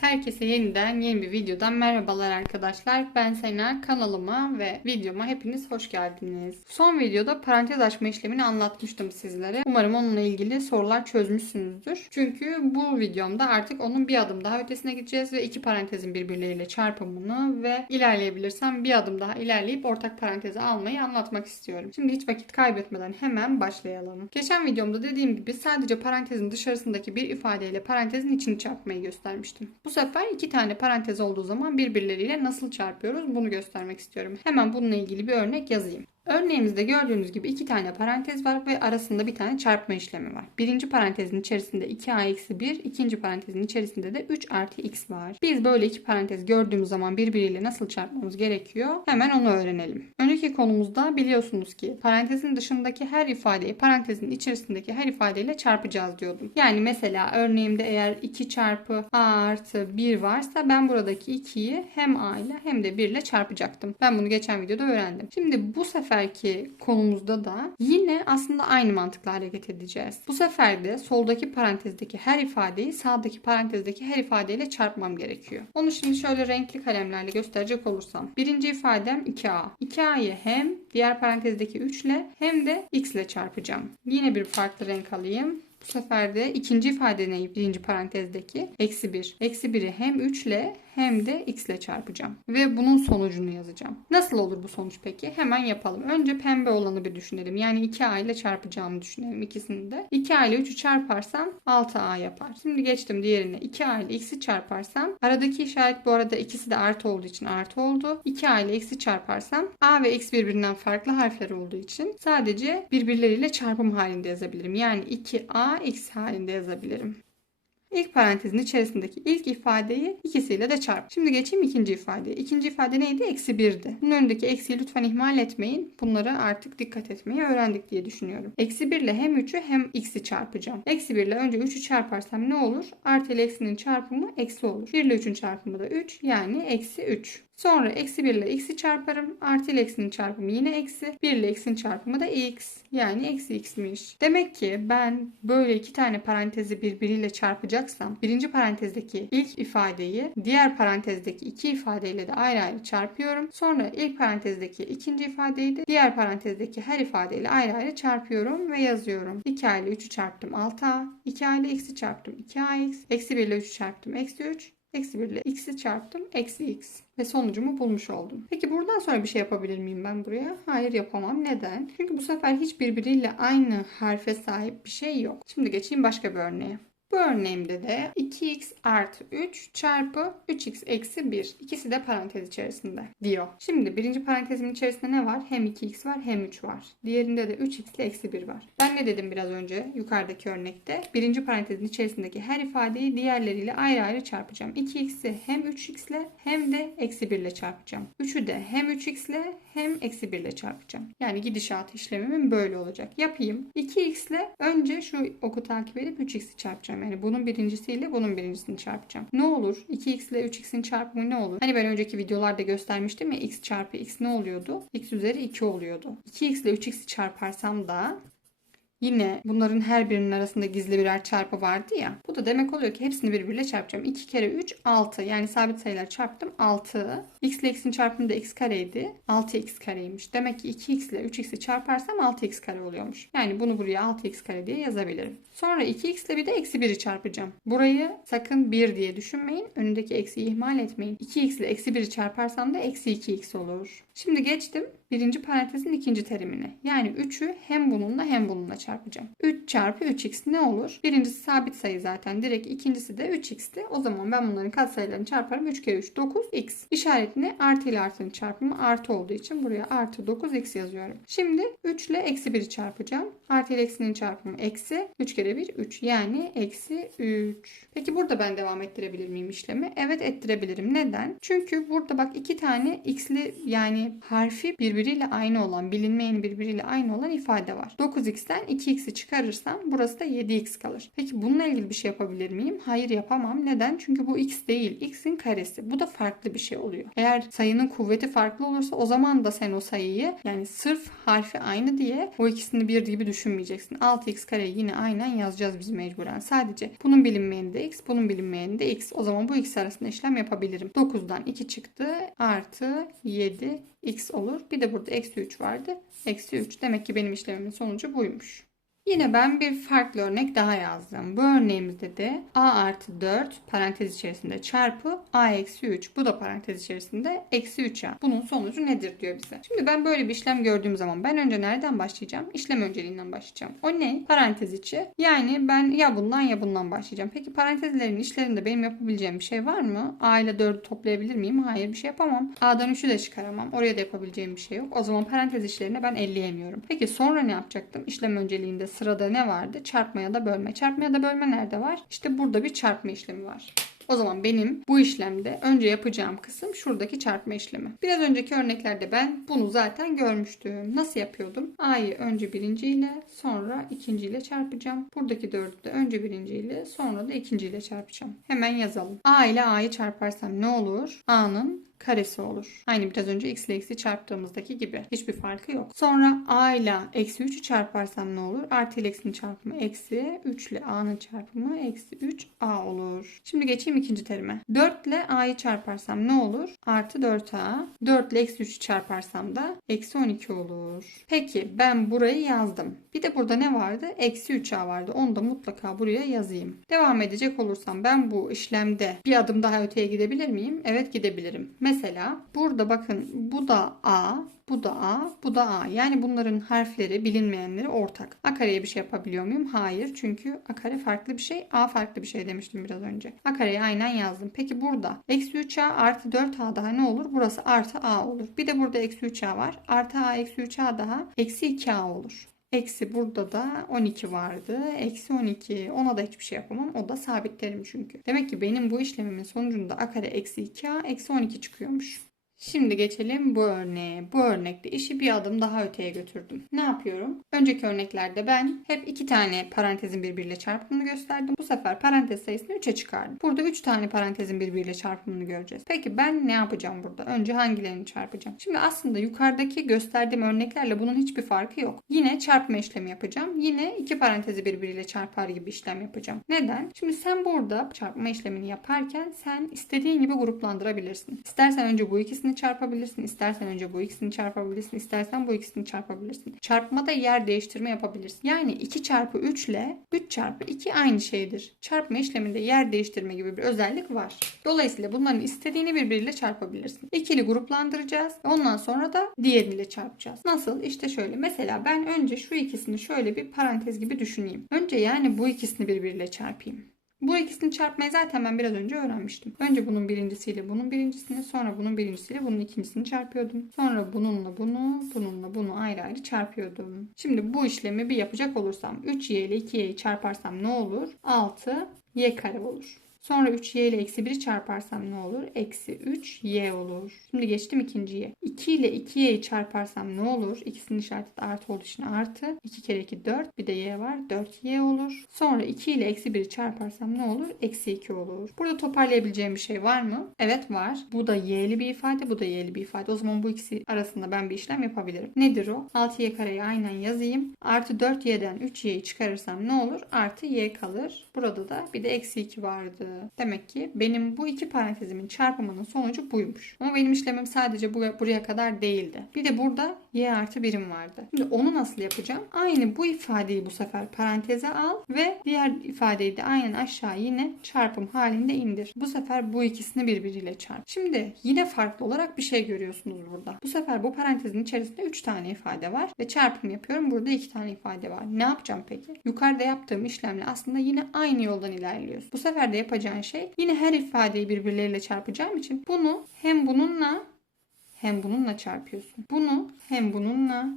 Herkese yeniden yeni bir videodan merhabalar arkadaşlar. Ben Sena. Kanalıma ve videoma hepiniz hoş geldiniz. Son videoda parantez açma işlemini anlatmıştım sizlere. Umarım onunla ilgili sorular çözmüşsünüzdür. Çünkü bu videomda artık onun bir adım daha ötesine gideceğiz ve iki parantezin birbirleriyle çarpımını ve ilerleyebilirsem bir adım daha ilerleyip ortak parantezi almayı anlatmak istiyorum. Şimdi hiç vakit kaybetmeden hemen başlayalım. Geçen videomda dediğim gibi sadece parantezin dışarısındaki bir ifadeyle parantezin içini çarpmayı göstermiştim. Bu sefer iki tane parantez olduğu zaman birbirleriyle nasıl çarpıyoruz bunu göstermek istiyorum. Hemen bununla ilgili bir örnek yazayım. Örneğimizde gördüğünüz gibi iki tane parantez var ve arasında bir tane çarpma işlemi var. Birinci parantezin içerisinde 2a-1, ikinci parantezin içerisinde de 3 artı x var. Biz böyle iki parantez gördüğümüz zaman birbiriyle nasıl çarpmamız gerekiyor? Hemen onu öğrenelim. Önceki konumuzda biliyorsunuz ki parantezin dışındaki her ifadeyi parantezin içerisindeki her ifadeyle çarpacağız diyordum. Yani mesela örneğimde eğer 2 çarpı a artı 1 varsa ben buradaki 2'yi hem a ile hem de 1 ile çarpacaktım. Ben bunu geçen videoda öğrendim. Şimdi bu seferki konumuzda da yine aslında aynı mantıkla hareket edeceğiz. Bu sefer de soldaki parantezdeki her ifadeyi sağdaki parantezdeki her ifadeyle çarpmam gerekiyor. Onu şimdi şöyle renkli kalemlerle gösterecek olursam. Birinci ifadem 2a. 2a'yı hem diğer parantezdeki 3 ile hem de x ile çarpacağım. Yine bir farklı renk alayım. Bu sefer de ikinci ifade ne? Birinci parantezdeki eksi 1. Eksi 1'i hem 3 ile hem de x ile çarpacağım. Ve bunun sonucunu yazacağım. Nasıl olur bu sonuç peki? Hemen yapalım. Önce pembe olanı bir düşünelim. Yani 2a ile çarpacağımı düşünelim ikisini de. 2a ile 3'ü çarparsam 6a yapar. Şimdi geçtim diğerine. 2a ile x'i çarparsam aradaki işaret bu arada ikisi de artı olduğu için artı oldu. 2a ile x'i çarparsam a ve x birbirinden farklı harfler olduğu için sadece birbirleriyle çarpım halinde yazabilirim. Yani 2a x halinde yazabilirim. İlk parantezin içerisindeki ilk ifadeyi ikisiyle de çarp. Şimdi geçeyim ikinci ifadeye. İkinci ifade neydi? Eksi 1'di. Bunun önündeki eksiyi lütfen ihmal etmeyin. Bunları artık dikkat etmeyi öğrendik diye düşünüyorum. Eksi 1 ile hem 3'ü hem x'i çarpacağım. Eksi 1 ile önce 3'ü çarparsam ne olur? Artı ile eksinin çarpımı eksi olur. 1 ile 3'ün çarpımı da 3 yani eksi 3. Sonra eksi 1 ile x'i çarparım. Artı ile eksinin çarpımı yine eksi. 1 ile x'in çarpımı da x. Yani eksi x'miş. Demek ki ben böyle iki tane parantezi birbiriyle çarpacaksam birinci parantezdeki ilk ifadeyi diğer parantezdeki iki ifadeyle de ayrı ayrı çarpıyorum. Sonra ilk parantezdeki ikinci ifadeyi de diğer parantezdeki her ifadeyle ayrı ayrı çarpıyorum ve yazıyorum. 2a ile 3'ü çarptım 6a. 2a ile x'i çarptım 2ax. Eksi 1 ile 3'ü çarptım eksi 3. Eksi 1 ile x'i çarptım. Eksi x. Ve sonucumu bulmuş oldum. Peki buradan sonra bir şey yapabilir miyim ben buraya? Hayır yapamam. Neden? Çünkü bu sefer hiç birbiriyle aynı harfe sahip bir şey yok. Şimdi geçeyim başka bir örneğe. Bu örneğimde de 2x artı 3 çarpı 3x eksi 1. İkisi de parantez içerisinde diyor. Şimdi birinci parantezimin içerisinde ne var? Hem 2x var hem 3 var. Diğerinde de 3x ile eksi 1 var. Ben ne dedim biraz önce yukarıdaki örnekte? Birinci parantezin içerisindeki her ifadeyi diğerleriyle ayrı ayrı çarpacağım. 2x'i hem 3x ile hem de eksi 1 ile çarpacağım. 3'ü de hem 3x ile hem eksi 1 ile çarpacağım. Yani gidişat işlemimin böyle olacak. Yapayım. 2x ile önce şu oku takip edip 3x'i çarpacağım. Yani bunun birincisiyle bunun birincisini çarpacağım. Ne olur? 2x ile 3x'in çarpımı ne olur? Hani ben önceki videolarda göstermiştim ya x çarpı x ne oluyordu? x üzeri 2 oluyordu. 2x ile 3x'i çarparsam da Yine bunların her birinin arasında gizli birer çarpı vardı ya. Bu da demek oluyor ki hepsini birbiriyle çarpacağım. 2 kere 3 6 yani sabit sayılar çarptım 6. x ile x'in çarpımı da x kareydi. 6x kareymiş. Demek ki 2x ile 3x'i çarparsam 6x kare oluyormuş. Yani bunu buraya 6x kare diye yazabilirim. Sonra 2x ile bir de eksi 1'i çarpacağım. Burayı sakın 1 diye düşünmeyin. Önündeki eksiyi ihmal etmeyin. 2x ile eksi 1'i çarparsam da eksi 2x olur. Şimdi geçtim birinci parantezin ikinci terimine. Yani 3'ü hem bununla hem bununla çarpacağım. 3 çarpı 3x ne olur? Birincisi sabit sayı zaten. Direkt ikincisi de 3x'ti. O zaman ben bunların katsayılarını çarparım. 3 kere 3 9x. İşaretini artı ile artının çarpımı artı olduğu için buraya artı 9x yazıyorum. Şimdi 3 ile eksi 1'i çarpacağım. Artı ile eksinin çarpımı eksi. 3 kere 1 3. Yani eksi 3. Peki burada ben devam ettirebilir miyim işlemi? Evet ettirebilirim. Neden? Çünkü burada bak iki tane x'li yani harfi birbirine birbiriyle aynı olan, bilinmeyeni birbiriyle aynı olan ifade var. 9x'ten 2x'i çıkarırsam burası da 7x kalır. Peki bununla ilgili bir şey yapabilir miyim? Hayır yapamam. Neden? Çünkü bu x değil. x'in karesi. Bu da farklı bir şey oluyor. Eğer sayının kuvveti farklı olursa o zaman da sen o sayıyı yani sırf harfi aynı diye o ikisini bir gibi düşünmeyeceksin. 6x kareyi yine aynen yazacağız biz mecburen. Sadece bunun bilinmeyeni de x, bunun bilinmeyeni de x. O zaman bu ikisi arasında işlem yapabilirim. 9'dan 2 çıktı. Artı 7 x olur. Bir de burada eksi 3 vardı. Eksi 3. Demek ki benim işlemimin sonucu buymuş. Yine ben bir farklı örnek daha yazdım. Bu örneğimizde de a artı 4 parantez içerisinde çarpı a eksi 3. Bu da parantez içerisinde eksi 3a. Bunun sonucu nedir diyor bize. Şimdi ben böyle bir işlem gördüğüm zaman ben önce nereden başlayacağım? İşlem önceliğinden başlayacağım. O ne? Parantez içi. Yani ben ya bundan ya bundan başlayacağım. Peki parantezlerin içlerinde benim yapabileceğim bir şey var mı? a ile 4'ü toplayabilir miyim? Hayır bir şey yapamam. a'dan 3'ü de çıkaramam. Oraya da yapabileceğim bir şey yok. O zaman parantez içlerine ben elleyemiyorum. Peki sonra ne yapacaktım? İşlem önceliğinde sırada ne vardı? Çarpma ya da bölme. Çarpma ya da bölme nerede var? İşte burada bir çarpma işlemi var. O zaman benim bu işlemde önce yapacağım kısım şuradaki çarpma işlemi. Biraz önceki örneklerde ben bunu zaten görmüştüm. Nasıl yapıyordum? A'yı önce birinciyle sonra ikinciyle çarpacağım. Buradaki dördü de önce birinciyle sonra da ikinciyle çarpacağım. Hemen yazalım. A ile A'yı çarparsam ne olur? A'nın karesi olur. Aynı biraz önce x ile x'i çarptığımızdaki gibi. Hiçbir farkı yok. Sonra a ile eksi 3'ü çarparsam ne olur? Artı ile x'in çarpımı eksi 3 ile a'nın çarpımı eksi 3a olur. Şimdi geçeyim ikinci terime. 4 ile a'yı çarparsam ne olur? Artı 4a. 4 ile eksi 3'ü çarparsam da eksi 12 olur. Peki ben burayı yazdım. Bir de burada ne vardı? Eksi 3a vardı. Onu da mutlaka buraya yazayım. Devam edecek olursam ben bu işlemde bir adım daha öteye gidebilir miyim? Evet gidebilirim. Mesela burada bakın bu da A, bu da A, bu da A. Yani bunların harfleri bilinmeyenleri ortak. A kareye bir şey yapabiliyor muyum? Hayır. Çünkü A kare farklı bir şey, A farklı bir şey demiştim biraz önce. A kareyi aynen yazdım. Peki burada eksi 3A artı 4A daha ne olur? Burası artı A olur. Bir de burada eksi 3A var. Artı A eksi 3A daha eksi 2A olur. Eksi burada da 12 vardı. Eksi 12. Ona da hiçbir şey yapamam. O da sabitlerim çünkü. Demek ki benim bu işlemimin sonucunda a kare eksi 2a eksi 12 çıkıyormuş. Şimdi geçelim bu örneğe. Bu örnekte işi bir adım daha öteye götürdüm. Ne yapıyorum? Önceki örneklerde ben hep iki tane parantezin birbiriyle çarpımını gösterdim. Bu sefer parantez sayısını 3'e çıkardım. Burada 3 tane parantezin birbiriyle çarpımını göreceğiz. Peki ben ne yapacağım burada? Önce hangilerini çarpacağım? Şimdi aslında yukarıdaki gösterdiğim örneklerle bunun hiçbir farkı yok. Yine çarpma işlemi yapacağım. Yine iki parantezi birbiriyle çarpar gibi işlem yapacağım. Neden? Şimdi sen burada çarpma işlemini yaparken sen istediğin gibi gruplandırabilirsin. İstersen önce bu ikisini çarpabilirsin. istersen önce bu ikisini çarpabilirsin. istersen bu ikisini çarpabilirsin. Çarpmada yer değiştirme yapabilirsin. Yani 2 çarpı 3 ile 3 çarpı 2 aynı şeydir. Çarpma işleminde yer değiştirme gibi bir özellik var. Dolayısıyla bunların istediğini birbiriyle çarpabilirsin. İkili gruplandıracağız. Ondan sonra da diğeriyle çarpacağız. Nasıl? İşte şöyle. Mesela ben önce şu ikisini şöyle bir parantez gibi düşüneyim. Önce yani bu ikisini birbiriyle çarpayım. Bu ikisini çarpmayı zaten ben biraz önce öğrenmiştim. Önce bunun birincisiyle bunun birincisini, sonra bunun birincisiyle bunun ikincisini çarpıyordum. Sonra bununla bunu, bununla bunu ayrı ayrı çarpıyordum. Şimdi bu işlemi bir yapacak olursam 3y ile 2y'yi çarparsam ne olur? 6 y kare olur. Sonra 3y ile eksi 1'i çarparsam ne olur? Eksi 3y olur. Şimdi geçtim ikinciye. 2 ile 2y'yi çarparsam ne olur? İkisinin işareti de artı olduğu için artı. 2 kere 2 4. Bir de y var. 4y olur. Sonra 2 ile eksi 1'i çarparsam ne olur? Eksi 2 olur. Burada toparlayabileceğim bir şey var mı? Evet var. Bu da y'li bir ifade. Bu da y'li bir ifade. O zaman bu ikisi arasında ben bir işlem yapabilirim. Nedir o? 6y kareyi aynen yazayım. Artı 4y'den 3y'yi çıkarırsam ne olur? Artı y kalır. Burada da bir de eksi 2 vardı. Demek ki benim bu iki parantezimin çarpımının sonucu buymuş. Ama benim işlemim sadece bu, buraya kadar değildi. Bir de burada y artı birim vardı. Şimdi onu nasıl yapacağım? Aynı bu ifadeyi bu sefer paranteze al ve diğer ifadeyi de aynen aşağı yine çarpım halinde indir. Bu sefer bu ikisini birbiriyle çarp. Şimdi yine farklı olarak bir şey görüyorsunuz burada. Bu sefer bu parantezin içerisinde 3 tane ifade var ve çarpım yapıyorum. Burada 2 tane ifade var. Ne yapacağım peki? Yukarıda yaptığım işlemle aslında yine aynı yoldan ilerliyoruz. Bu sefer de yapacağın şey yine her ifadeyi birbirleriyle çarpacağım için bunu hem bununla hem bununla çarpıyorsun. Bunu hem bununla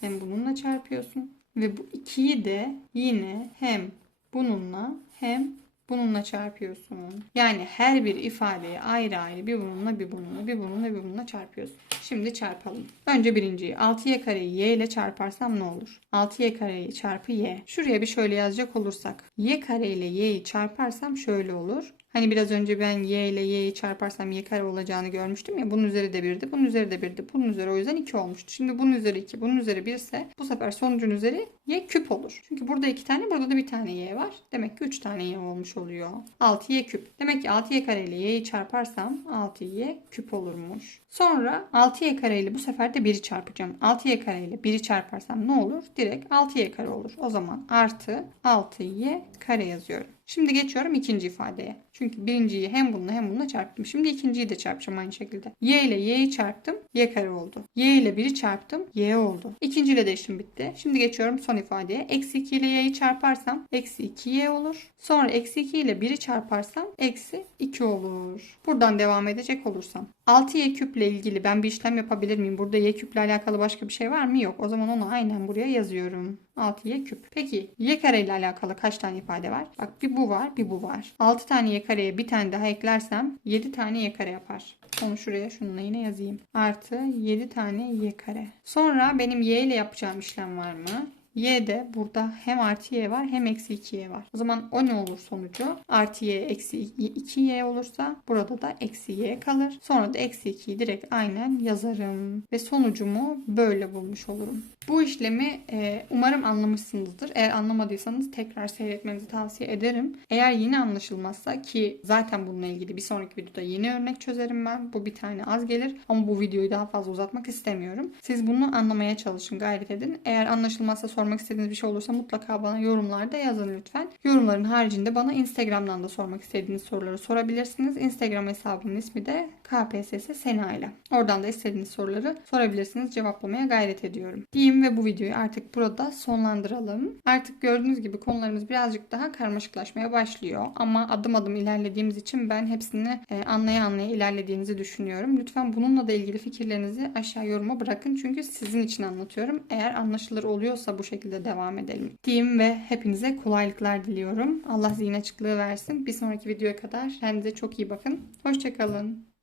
hem bununla çarpıyorsun. Ve bu ikiyi de yine hem bununla hem bununla çarpıyorsun. Yani her bir ifadeyi ayrı ayrı bir bununla bir bununla bir bununla bir bununla çarpıyorsun. Şimdi çarpalım. Önce birinciyi 6y kareyi y ile çarparsam ne olur? 6y kareyi çarpı y. Şuraya bir şöyle yazacak olursak. y kare ile y'yi çarparsam şöyle olur. Hani biraz önce ben y ile y'yi çarparsam y kare olacağını görmüştüm ya. Bunun üzeri de 1'di. Bunun üzeri de 1'di. Bunun üzeri o yüzden 2 olmuştu. Şimdi bunun üzeri 2. Bunun üzeri 1 ise bu sefer sonucun üzeri y küp olur. Çünkü burada 2 tane burada da bir tane y var. Demek ki 3 tane y olmuş oluyor. 6y küp. Demek ki 6y kare ile y'yi çarparsam 6y küp olurmuş. Sonra 6y kare ile bu sefer de 1'i çarpacağım. 6y kare ile 1'i çarparsam ne olur? Direkt 6y kare olur. O zaman artı 6y kare yazıyorum. Şimdi geçiyorum ikinci ifadeye. Çünkü birinciyi hem bununla hem bununla çarptım. Şimdi ikinciyi de çarpacağım aynı şekilde. Y ile y'yi çarptım. Y kare oldu. Y ile 1'i çarptım. Y oldu. İkinciyle de işim bitti. Şimdi geçiyorum son ifadeye. Eksi 2 ile y'yi çarparsam eksi 2y olur. Sonra eksi 2 ile 1'i çarparsam eksi 2 olur. Buradan devam edecek olursam. 6y küple ilgili ben bir işlem yapabilir miyim? Burada y küple alakalı başka bir şey var mı? Yok. O zaman onu aynen buraya yazıyorum. 6y küp. Peki y kare ile alakalı kaç tane ifade var? Bak bir bu var bir bu var. 6 tane y kareye bir tane daha eklersem 7 tane y kare yapar. Onu şuraya şununla yine yazayım. Artı 7 tane y kare. Sonra benim y ile yapacağım işlem var mı? Y de burada hem artı y var hem eksi 2y var. O zaman o ne olur sonucu? Artı y eksi 2y olursa burada da eksi y kalır. Sonra da eksi 2'yi direkt aynen yazarım. Ve sonucumu böyle bulmuş olurum. Bu işlemi e, umarım anlamışsınızdır. Eğer anlamadıysanız tekrar seyretmenizi tavsiye ederim. Eğer yine anlaşılmazsa ki zaten bununla ilgili bir sonraki videoda yeni örnek çözerim ben. Bu bir tane az gelir ama bu videoyu daha fazla uzatmak istemiyorum. Siz bunu anlamaya çalışın, gayret edin. Eğer anlaşılmazsa sormak istediğiniz bir şey olursa mutlaka bana yorumlarda yazın lütfen. Yorumların haricinde bana Instagram'dan da sormak istediğiniz soruları sorabilirsiniz. Instagram hesabımın ismi de KPSS Sena ile. Oradan da istediğiniz soruları sorabilirsiniz. Cevaplamaya gayret ediyorum. Diyeyim ve bu videoyu artık burada sonlandıralım. Artık gördüğünüz gibi konularımız birazcık daha karmaşıklaşmaya başlıyor. Ama adım adım ilerlediğimiz için ben hepsini e, anlaya anlaya ilerlediğinizi düşünüyorum. Lütfen bununla da ilgili fikirlerinizi aşağı yoruma bırakın. Çünkü sizin için anlatıyorum. Eğer anlaşılır oluyorsa bu şekilde devam edelim. Diyeyim ve hepinize kolaylıklar diliyorum. Allah zihin açıklığı versin. Bir sonraki videoya kadar kendinize çok iyi bakın. Hoşçakalın.